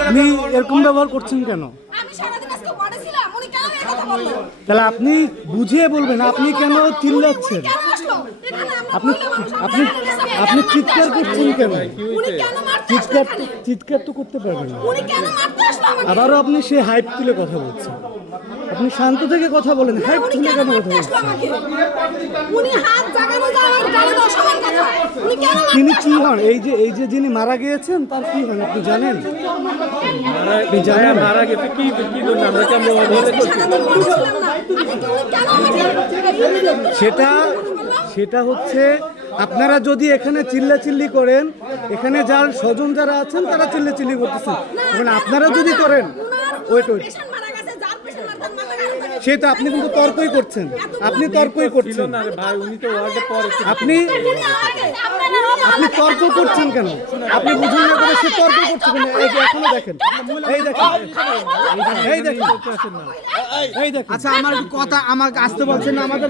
আপনি এরকম ব্যবহার করছেন কেন? তাহলে আপনি বুঝিয়ে বলবেন, আপনি কেন চিল্লাচ্ছেন? আপনি আপনি আপনি চিৎকার করছেন কেন? চিৎকার তো করতে পারবেন না। আবারও আপনি সে হাইপ তুলে কথা বলছেন। আপনি শান্ত থেকে কথা বলেন, হাইপ তুলে কেন কথা বলছেন? তিনি কি হন? এই যে যিনি মারা গিয়েছেন তার কি হন আপনি জানেন? মারা গেছে কি জন্য আমরা কেমন সেটা হচ্ছে, আপনারা যদি এখানে চিল্লাচিল্লি করেন, এখানে যার স্বজন যারা আছেন তারা চিল্লাচিল্লি করতেছেন, এখন আপনারা যদি করেন ওয়েট সেটা আপনি কিন্তু তর্কই করছেন। আপনি তর্কই করছেন আপনি তর্ক করছেন কেন? আপনি বুঝুন না করে সে তর্ক করছে কেন? এখনো দেখেন, এই দেখেন। আচ্ছা, আমার কথা আমাকে আসতে বলছেন না, আমাদের